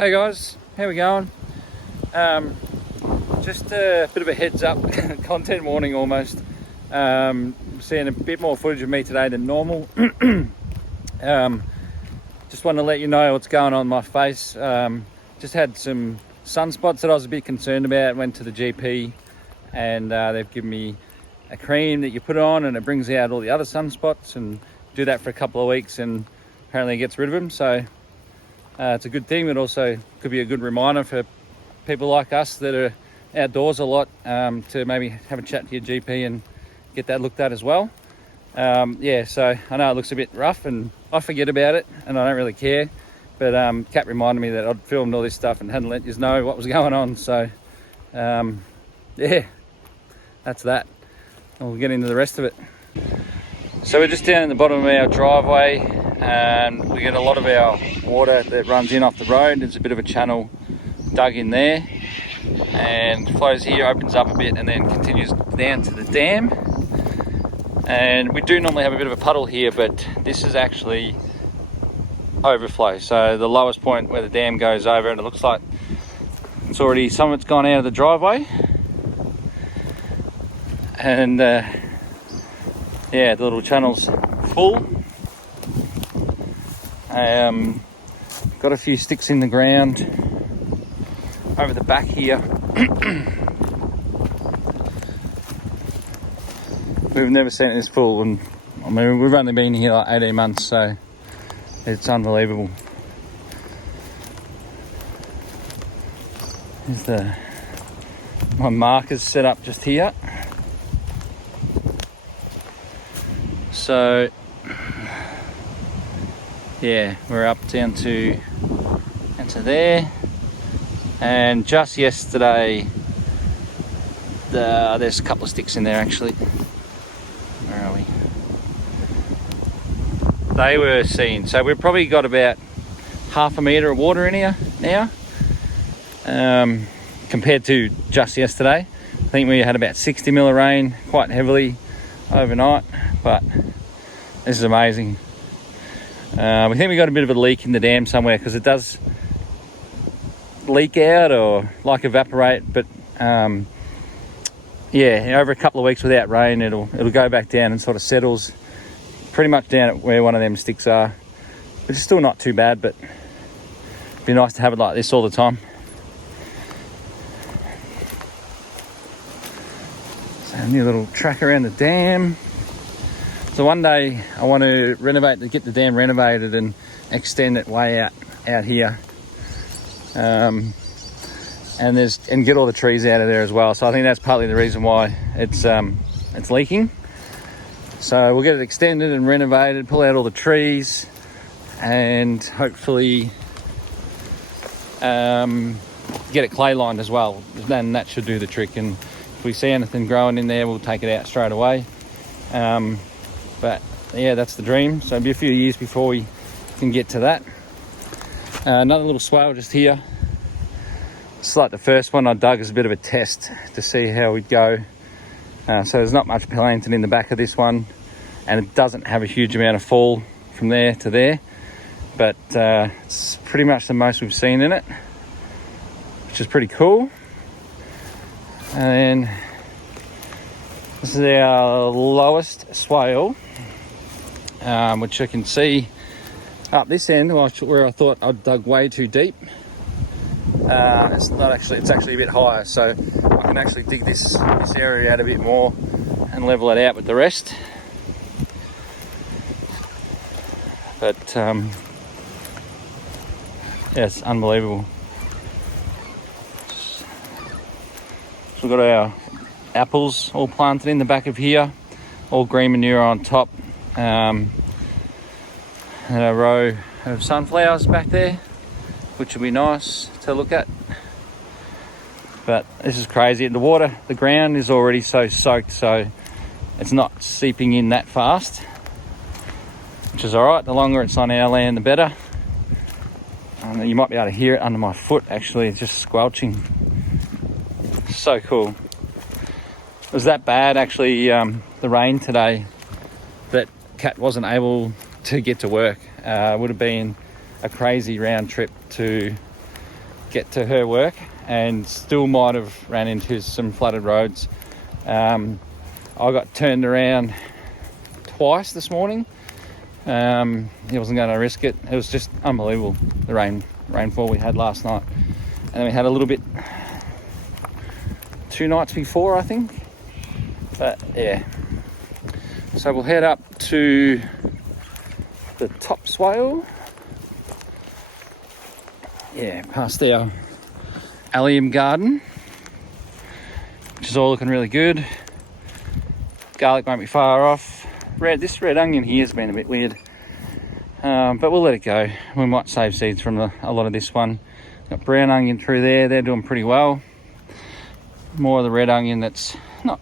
Hey guys, how we going? Just a bit of a heads up, content warning almost. Seeing a bit more footage of me today than normal. Just want to let you know what's going on in my face. Just had some sunspots that I was a bit concerned about. Went to the GP and they've given me a cream that you put on and it brings out all the other sunspots, and do that for a couple of weeks and apparently it gets rid of them. So it's a good thing, but also could be a good reminder for people like us that are outdoors a lot to maybe have a chat to your GP and get that looked at as well. Yeah, so I know it looks a bit rough and I forget about it and I don't really care, but Kat reminded me that I'd filmed all this stuff and hadn't let you know what was going on. So yeah, that's that. We'll get into the rest of it. So we're just down in the bottom of our driveway and we get a lot of our water that runs in off the road. There's a bit of a channel dug in there and flows here, opens up a bit and then continues down to the dam. And we do normally have a bit of a puddle here, but this is actually overflow. So the lowest point where the dam goes over, and it looks like it's already, some of it's gone out of the driveway. And yeah, the little channel's full. Got a few sticks in the ground over the back here. We've never seen it this full, and I mean we've only been here like 18 months, so it's unbelievable. Here's my markers set up just here. So yeah, we're up down to there, and just yesterday there's a couple of sticks in there actually. Where are we? They were seen, so we've probably got about half a metre of water in here now, compared to just yesterday. I think we had about 60 mil of rain quite heavily overnight, but this is amazing. We think we got a bit of a leak in the dam somewhere, because it does leak out or like evaporate, but yeah, over a couple of weeks without rain it'll go back down and sort of settles pretty much down at where one of them sticks are, which is still not too bad, but it'd be nice to have it like this all the time. So a new little track around the dam. So one day I want to get the dam renovated and extend it way out here, and get all the trees out of there as well. So I think that's partly the reason why it's leaking. So we'll get it extended and renovated, pull out all the trees, and hopefully get it clay lined as well. Then that should do the trick. And if we see anything growing in there, we'll take it out straight away. But yeah, that's the dream. So it'll be a few years before we can get to that. Another little swale just here. It's like the first one I dug as a bit of a test to see how we'd go. So there's not much planted in the back of this one, and it doesn't have a huge amount of fall from there to there, but it's pretty much the most we've seen in it, which is pretty cool. And then this is our lowest swale, which you can see up this end where I thought I'd dug way too deep. It's actually a bit higher, so I can actually dig this area out a bit more and level it out with the rest. But yeah, it's unbelievable. So we've got our apples all planted in the back of here, all green manure on top, and a row of sunflowers back there, which will be nice to look at. But this is crazy. The ground is already so soaked, so it's not seeping in that fast, which is all right. The longer it's on our land, the better. You might be able to hear it under my foot, actually. It's just squelching. So cool. It was that bad, actually, the rain today, that Kat wasn't able to get to work. It would have been a crazy round trip to get to her work, and still might have ran into some flooded roads. I got turned around twice this morning. He wasn't going to risk it. It was just unbelievable, the rainfall we had last night. And then we had a little bit 2 nights before, I think. But yeah. So we'll head up to the top Swale. Yeah, past our allium garden, which is all looking really good. Garlic won't be far off. This red onion here has been a bit weird, but we'll let it go. We might save seeds from a lot of this one. Got brown onion through there, they're doing pretty well. More of the red onion it's not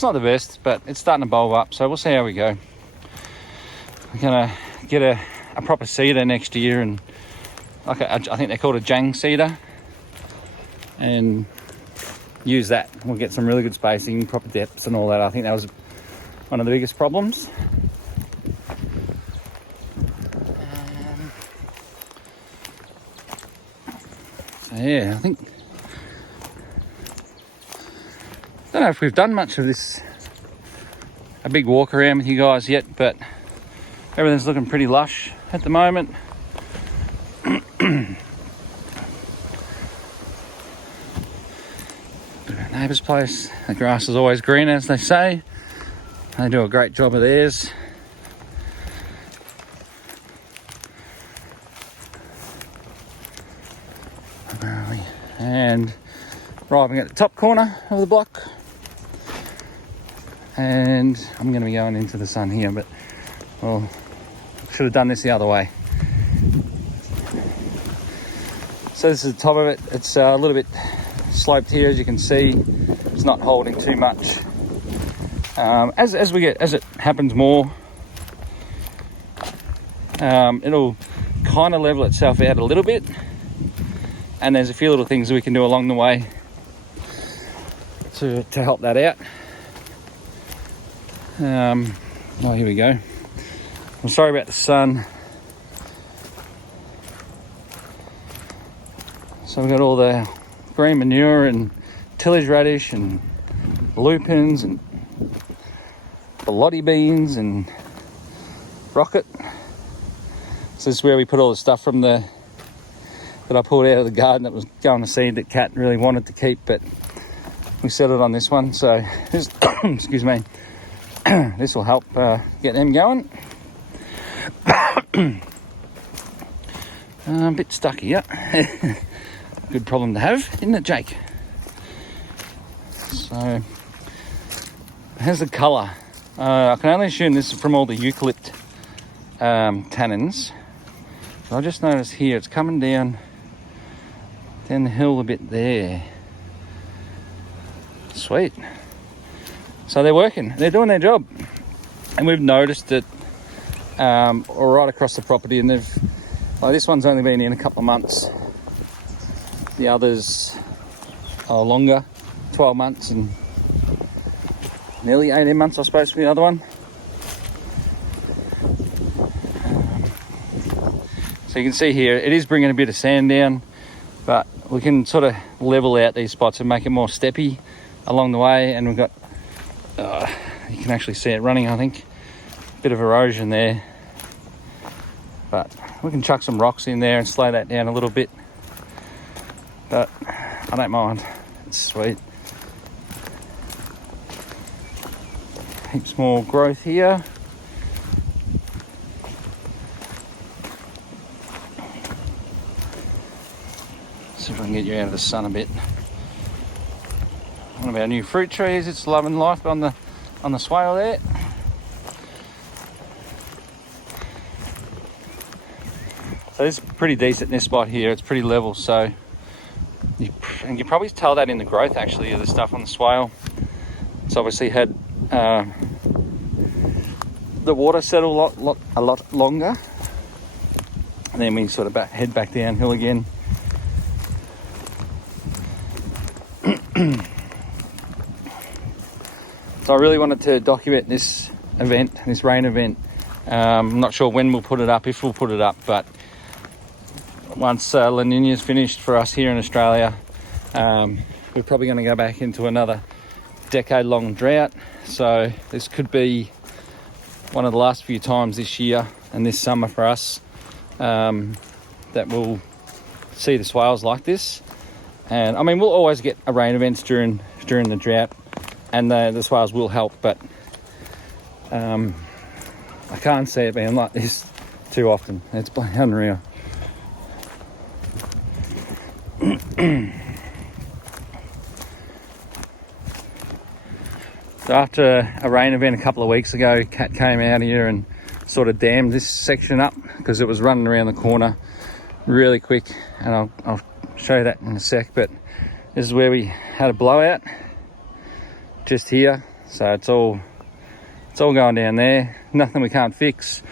the best, but it's starting to bulb up, so we'll see how we go. We're gonna get a proper seeder next year, and I think they're called a jang seeder, and use that. We'll get some really good spacing, proper depths and all that. I think that was one of the biggest problems. So yeah, I think, don't know if we've done much of this, a big walk around with you guys yet, but everything's looking pretty lush at the moment. Neighbour's place, the grass is always green, as they say. They do a great job of theirs. And arriving at the top corner of the block, and I'm going to be going into the sun here, but well, should have done this the other way. So this is the top of it. It's a little bit sloped here, as you can see. It's not holding too much. As it happens more, it'll kind of level itself out a little bit, and there's a few little things we can do along the way to help that out. Oh, here we go. I'm sorry about the sun. So we've got all the green manure and tillage radish and lupins and Lottie beans and rocket. So this is where we put all the stuff from that I pulled out of the garden that was going to seed that Kat really wanted to keep, but we settled on this one. So this, excuse me, this will help get them going. A bit stuck here. Good problem to have, isn't it, Jake? So here's the colour. I can only assume this is from all the eucalypt tannins. So I just noticed here it's coming down the hill a bit there. Sweet. So they're working, they're doing their job, and we've noticed it right across the property, and this one's only been in a couple of months. The others are longer, 12 months and nearly 18 months, I suppose, for the other one. So you can see here, it is bringing a bit of sand down, but we can sort of level out these spots and make it more steppy along the way. And we've got, you can actually see it running, I think. Bit of erosion there. But we can chuck some rocks in there and slow that down a little bit. But I don't mind, it's sweet. Heaps more growth here. See if I can get you out of the sun a bit. One of our new fruit trees, it's loving life on the swale there. So it's pretty decent in this spot here, it's pretty level, so you can probably tell that in the growth actually of the stuff on the swale. It's obviously had the water settle a lot longer, and then we sort of head back downhill again. So I really wanted to document this event, this rain event. I'm not sure when we'll put it up, if we'll put it up, but once La Nina's finished for us here in Australia, we're probably going to go back into another decade-long drought. So this could be one of the last few times this year and this summer for us that we'll see the swales like this. And I mean, we'll always get a rain events during the drought, and the swales will help, but I can't see it being like this too often. It's bloody unreal. So after a rain event a couple of weeks ago, Kat came out here and sort of dammed this section up because it was running around the corner really quick, and I'll show you that in a sec. But this is where we had a blowout just here, so it's all going down there. Nothing we can't fix.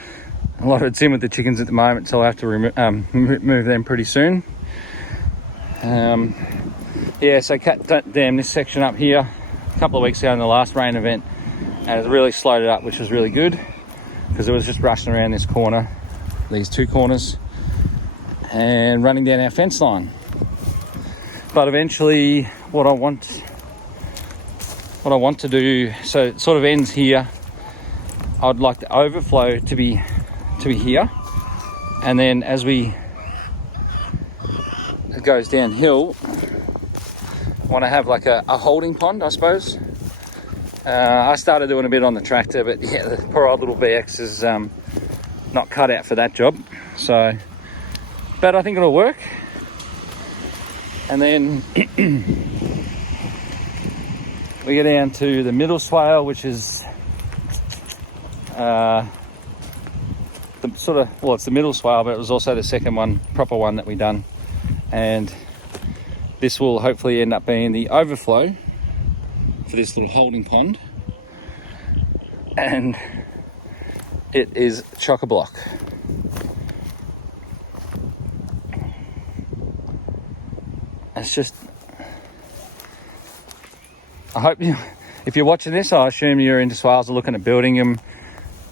A lot of it's in with the chickens at the moment, so I'll have to move them pretty soon. Yeah, so Kat dammed this section up here a couple of weeks ago in the last rain event, and it really slowed it up, which was really good because it was just rushing around this corner, these two corners, and running down our fence line. But eventually what I want to do, so it sort of ends here. I'd like the overflow to be here, and then as it goes downhill, I want to have like a holding pond, I suppose. I started doing a bit on the tractor, but yeah, the poor old little VX is not cut out for that job. So, but I think it'll work. And then we get down to the middle swale, which is it's the middle swale, but it was also the second one, proper one that we done. And this will hopefully end up being the overflow for this little holding pond. And it is chock-a-block. It's just, I hope if you're watching this, I assume you're into swales or looking at building them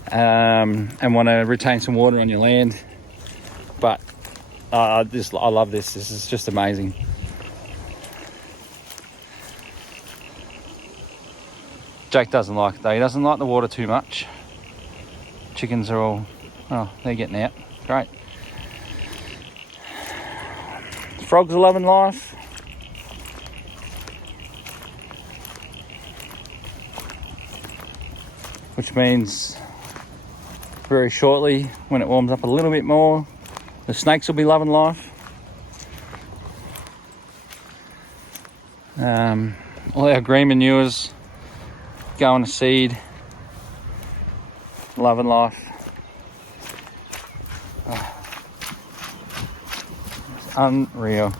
and want to retain some water on your land. But I love this. This is just amazing. Jake doesn't like it though. He doesn't like the water too much. Chickens are all, they're getting out. Great. Frogs are loving life. Which means very shortly, when it warms up a little bit more, the snakes will be loving life. All our green manures going to seed, loving life. It's unreal.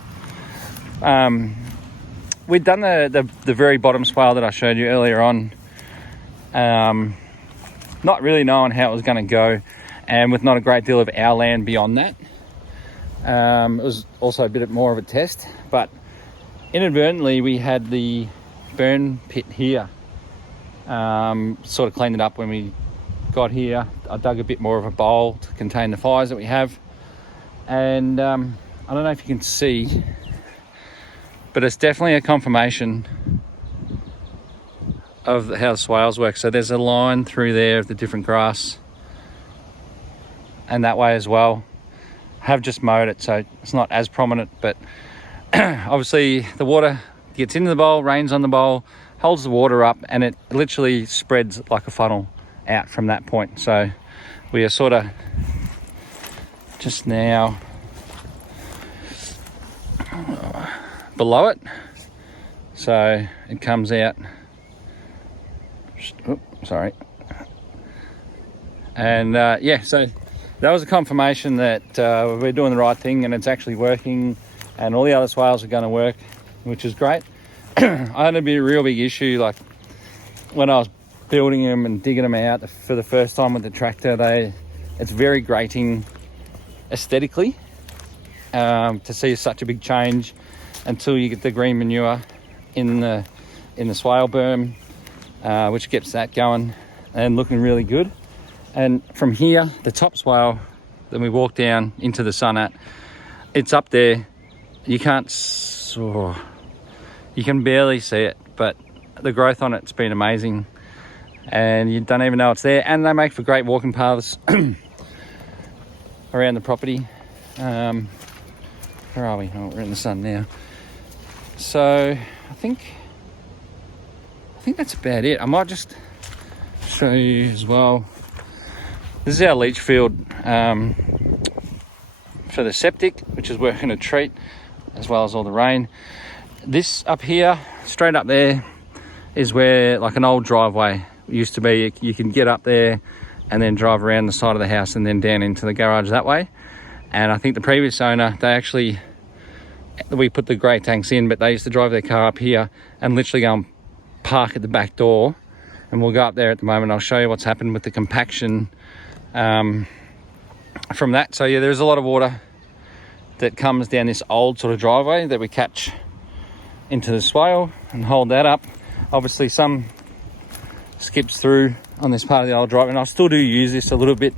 We'd done the very bottom swale that I showed you earlier on, not really knowing how it was going to go, and with not a great deal of our land beyond that. It was also a bit more of a test, but inadvertently we had the burn pit here. Sort of cleaned it up when we got here. I dug a bit more of a bowl to contain the fires that we have, and I don't know if you can see, but it's definitely a confirmation of how the swales work. So there's a line through there of the different grass, and that way as well. I have just mowed it, so it's not as prominent, but obviously the water gets into the bowl, rains on the bowl, holds the water up, and it literally spreads like a funnel out from that point. So we are sort of just now below it, so it comes out. Sorry. And yeah, so that was a confirmation that we're doing the right thing and it's actually working, and all the other swales are going to work, which is great. I had a real big issue, like when I was building them and digging them out for the first time with the tractor. It's very grating aesthetically to see such a big change until you get the green manure in the swale berm, which gets that going and looking really good. And from here, the top swale that we walk down into the sun at, it's up there. You can't, you can barely see it, but the growth on it's been amazing, and you don't even know it's there. And they make for great walking paths around the property. Where are we? Oh, we're in the sun now. So I think that's about it. I might just show you as well. This is our leach field for the septic, which is working a treat, as well as all the rain. This up here, straight up there, is where like an old driveway used to be. You can get up there and then drive around the side of the house and then down into the garage that way. And I think the previous owner, we put the grey tanks in, but they used to drive their car up here and literally go and park at the back door. And we'll go up there at the moment. I'll show you what's happened with the compaction from that. So yeah, there's a lot of water that comes down this old sort of driveway that we catch into the swale and hold that up. Obviously some skips through on this part of the old driveway, and I still do use this a little bit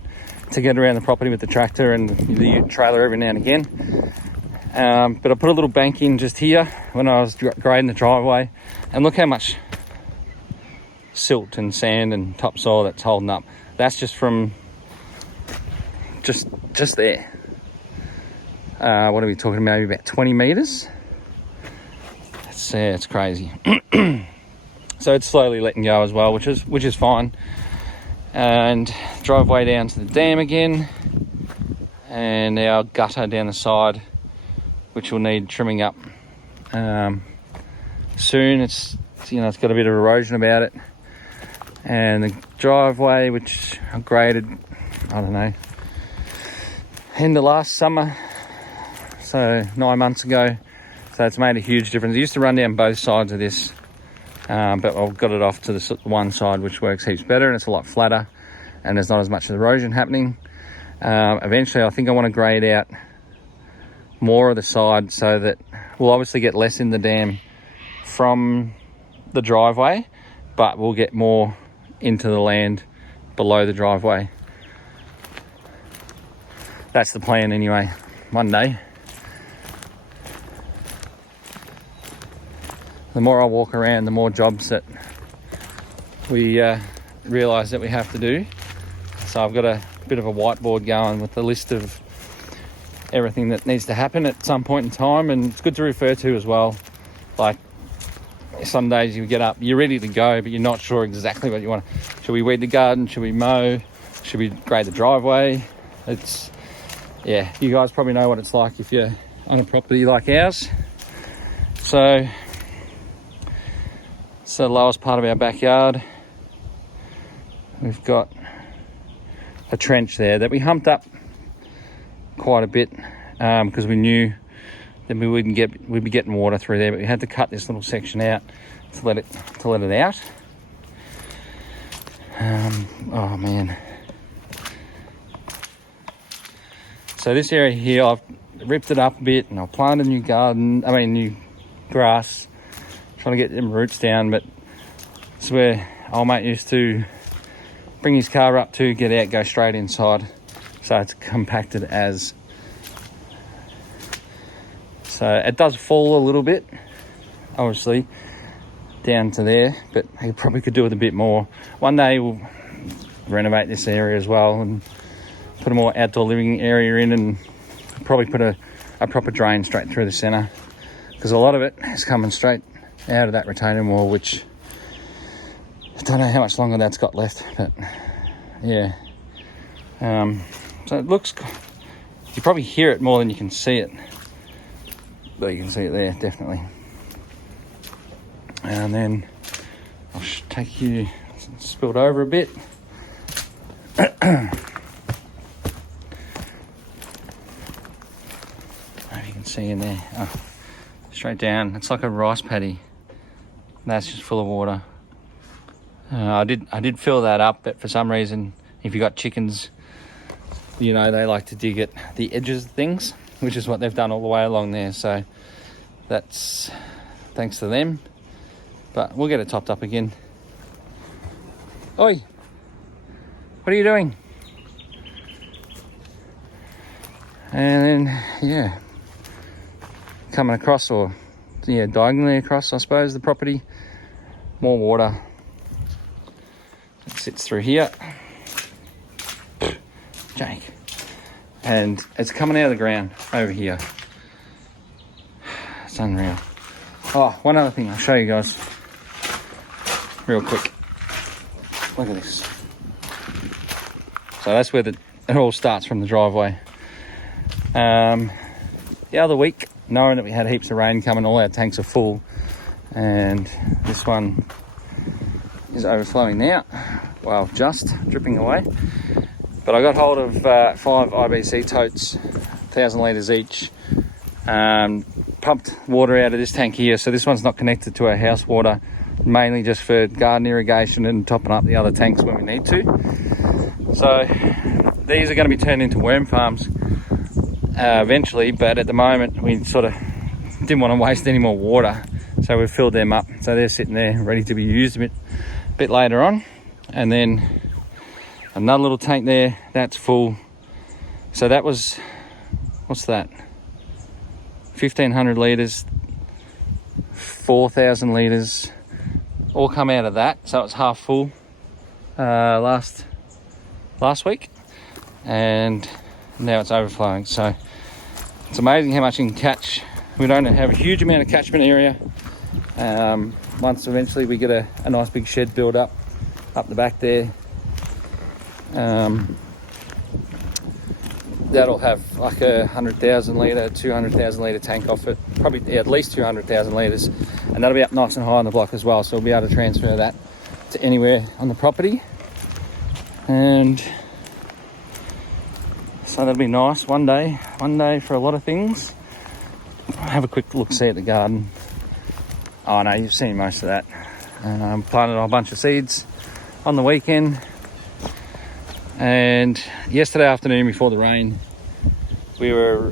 to get around the property with the tractor and the trailer every now and again. But I put a little bank in just here when I was grading the driveway, and look how much silt and sand and topsoil that's holding up. That's just from just there. What are we talking about? Maybe about 20 meters. It's crazy. So it's slowly letting go as well, which is fine. And driveway down to the dam again, and our gutter down the side, which will need trimming up soon. It's got a bit of erosion about it. And the driveway, which I graded, I don't know, end of last summer, so 9 months ago. So it's made a huge difference. It used to run down both sides of this, but I've got it off to the one side, which works heaps better, and it's a lot flatter, and there's not as much erosion happening. Eventually, I think I want to grade out more of the side so that we'll obviously get less in the dam from the driveway, but we'll get more into the land below the driveway. That's the plan anyway, one day. The more I walk around, the more jobs that we realise that we have to do. So I've got a bit of a whiteboard going with the list of everything that needs to happen at some point in time, and it's good to refer to as well. Like some days you get up, you're ready to go, but you're not sure exactly what you want. Should we weed the garden? Should we mow? Should we grade the driveway? Yeah, you guys probably know what it's like if you're on a property like ours. So it's the lowest part of our backyard. We've got a trench there that we humped up quite a bit because we knew that we'd be getting water through there, but we had to cut this little section out to let it out. Oh man. So this area here, I've ripped it up a bit and I've planted new grass, trying to get them roots down, but it's where old mate used to bring his car up to, get out, go straight inside. So it's compacted as. So it does fall a little bit, obviously, down to there, but he probably could do with a bit more. One day we'll renovate this area as well and put a more outdoor living area in, and probably put a proper drain straight through the centre, because a lot of it is coming straight out of that retaining wall, which I don't know how much longer that's got left, but yeah. So it looks, you probably hear it more than you can see it, but you can see it there, definitely. And then I'll take you, spilled over a bit. You can see in there, straight down. It's like a rice paddy. That's just full of water. I did fill that up, but for some reason, if you got chickens, they like to dig at the edges of things, which is what they've done all the way along there. So that's thanks to them. But we'll get it topped up again. Oi! What are you doing? And then, yeah, coming across, or yeah, diagonally across, I suppose, the property. More water. It sits through here. Jake. And it's coming out of the ground over here. It's unreal. Oh, one other thing I'll show you guys real quick. Look at this. So that's where it all starts, from the driveway. The other week, knowing that we had heaps of rain coming, all our tanks are full, and this one is overflowing now. Well, just dripping away. But I got hold of 5 IBC totes, 1,000 litres each. Pumped water out of this tank here, so this one's not connected to our house water, mainly just for garden irrigation and topping up the other tanks when we need to. So these are going to be turned into worm farms eventually, but at the moment we sort of didn't want to waste any more water, so we've filled them up. So they're sitting there ready to be used a bit later on. And then another little tank there, that's full. So that was, what's that? 1,500 litres, 4,000 litres, all come out of that. So it's half full last week, and now it's overflowing. So it's amazing how much you can catch. We don't have a huge amount of catchment area. Once eventually we get a nice big shed built up the back there, that'll have like a 100,000 litre, 200,000 litre tank off it, probably at least 200,000 litres, and that'll be up nice and high on the block as well, so we'll be able to transfer that to anywhere on the property. And so that'll be nice one day for a lot of things. Have a quick look see at the garden. Oh no, you've seen most of that. Planted a whole bunch of seeds on the weekend, and yesterday afternoon before the rain, we were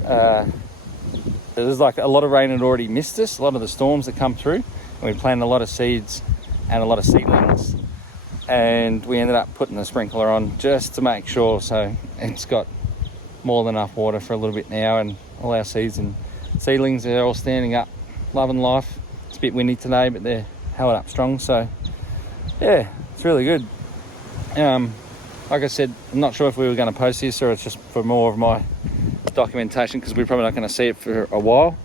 there was like a lot of rain had already missed us, a lot of the storms that come through, and we planted a lot of seeds and a lot of seedlings, and we ended up putting the sprinkler on just to make sure. So it's got more than enough water for a little bit now, and all our seeds and seedlings are all standing up, loving life. It's a bit windy today, but they're held up strong, so yeah, it's really good. Like I said, I'm not sure if we were going to post this or it's just for more of my documentation, because we're probably not going to see it for a while.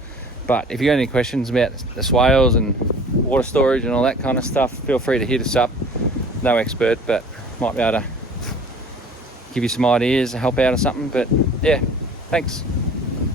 But if you got any questions about the swales and water storage and all that kind of stuff, feel free to hit us up. No expert, but might be able to give you some ideas, help out or something. But yeah, thanks.